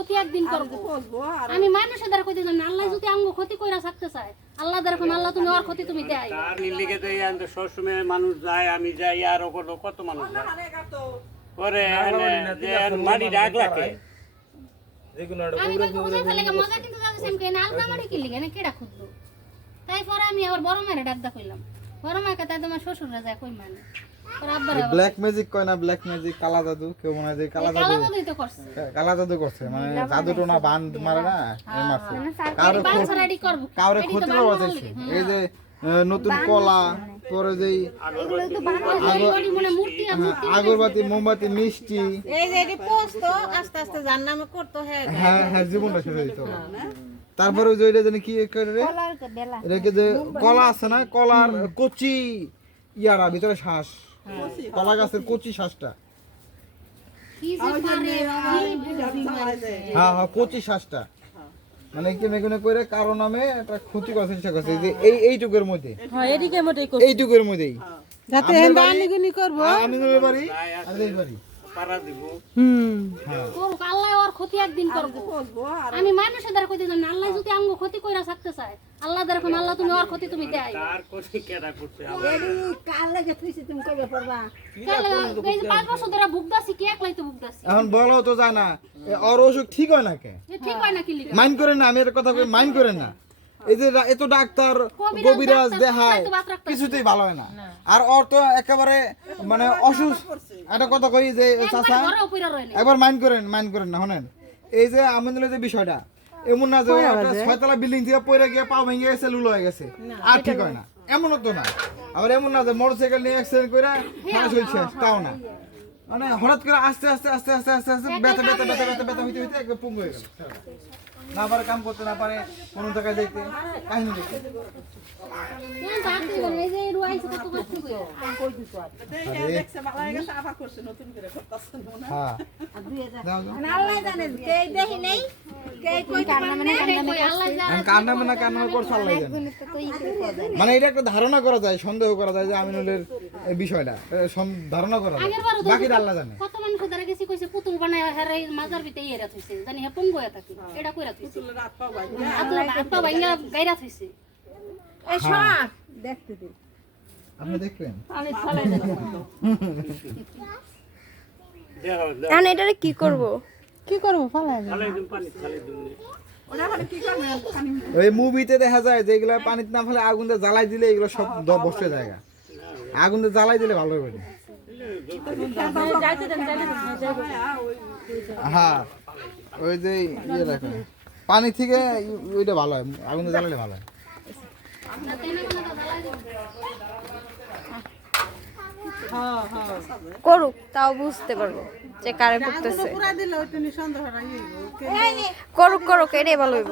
ক্ষতি একদিন করব। আমি মানুষের দ্বারা কইতে জানি আল্লাহ যদি আমগো ক্ষতি কইরা থাকতে চায় আল্লাহ দ্বারা কোন আল্লাহ তুমি ওর ক্ষতি তুমি দেয়। তার নিলিগে সবসময় মানুষ যায় আমি যাই আরও কত কত মানুষ যায়। পরে যে মাটি ডাক লাগে আমি কই বুঝাই ফেলে মজা কিন্তু যাচ্ছে আমি কই আলগা মারি কি লিগে? কেডা খুঁজলো? তাই পরে আমি আবার বড় মায়ের ডাক দা কইলাম। বড় মাকে তাই তোমার শ্বশুররা যায় কই মানে? ব্ল্যাক ম্যাজিক কয় না ব্ল্যাক ম্যাজিক কালা জাদু কেউ মনে হয় যে কালা জাদু। কালা জাদু করছে মানে জাদু টোনা বান মারে না এই মারছে। কারও করব কাউরে ক্ষতি করব এই যে নতুন কলা পরে যেই মনে মূর্তি আর হ্যাঁ, আগরবাতি মোমবাতি মিষ্টি। এই যে এটি পোস্ত আস্তে আস্তে যার নামে করতো হ্যাঁ হ্যাঁ হ্যাঁ জীবনটা শেষ হইতো তারপরে ওই যে জানি কি করে রে? এটাকে যে কলা আছে না কলার কচি ইয়ারা ভিতরে শ্বাস কলা গাছের কচি শ্বাসটা কি যে হ্যাঁ হ্যাঁ কচি শ্বাসটা মানে কি মেগুনে করে কারও নামে একটা ক্ষতি করছে চেষ্টা করছে। যে এই এইটুকুর মধ্যে। হ্যাঁ এদিকে মোটেই এইটুকুর মধ্যেই। যাতে দানিগুনি করব। আমি পারি আমি এই পারি পারা দিব। হুম। হ্যাঁ। ক্ষতি একদিন করব। আমি মানুষের দ্বারা ক্ষতি জানি আল্লাহ যদি আমগো ক্ষতি কইরা থাকতে চায় আল্লাহ দ্বারা কোন আল্লাহ তুমি ওর ক্ষতি তুমি দেয়। তার কোটি কেডা করছে কাল এই পাঁচ বছর ধরে ভুগদাছি কি একলাই তো ভুগদাছি এখন বলো তো জানা ওর অসুখ ঠিক হয় না কে? ঠিক হয় না কি মাইন্ড করেন না আমি এর কথা মাইন্ড করে না। এই যে এত ডাক্তার কবিরাজ, দেখায়। কিছুতেই ভালো হয় না। আর ওর তো একেবারে মানে অসুস্থ একটা কথা কই যে চাচা একবার মাইন্ড করেন মাইন্ড করেন না শোনেন। এই যে আমিনুলের যে বিষয়টা এমন না যে ছয়তলা বিল্ডিং থেকে পড়ে গিয়ে পা ভেঙে গেছে লুলো হয়ে গেছে। আর ঠিক হয় না। এমনও তো না। আবার এমন না যে মোটরসাইকেল নিয়ে অ্যাক্সিডেন্ট করে সারা শরীর তাও না। মানে হঠাৎ করে আস্তে আস্তে আস্তে আস্তে আস্তে আস্তে ব্যথা ব্যথা ব্যথা ব্যথা ব্যথা হইতে হইতে একবার পুঙ্গ হয়ে গেল। না পারে কাম করতে না পারে কোনো জায়গায় দেখতে কাহিনী দেখতে। হ্যাঁ মানে এটা একটা ধারণা করা যায় সন্দেহ করা যায় যে আমিনুলের বিষয়টা ধারণা করা আল্লাহ জানে। কত মানুষ ধরে গেছি কইছে পুতুল বানায় হারে মাজার ভিতরে ইয়েরা থইছে জানি হে পঙ্গু হয়ে। থাকে এটা কইরা থইছে। আতলা আত্মা ভাঙা গাইরা থইছে। এই সব দেখতে দে। আপনি দেখবেন। দেহ দেহ এখন এটারে কি করব? কি করব? ফালাই দিন পানি খালে দিন ওই মুভিতে দেখা যায় যে এগুলা পানিতে না ফেলে আগুন জ্বালাই দিলে এগুলো সব বসে জায়গা আগুন দিয়ে জ্বালাই দিলে ভালো হবে হ্যাঁ ওই যে ইয়ে রাখে। পানি থেকে ওইটা ভালো হয় আগুন জ্বালালে ভালো হয়। করুক তাও বুঝতে পারব যে কারে করতেছে। করুক করুক এটাই ভালো হইব।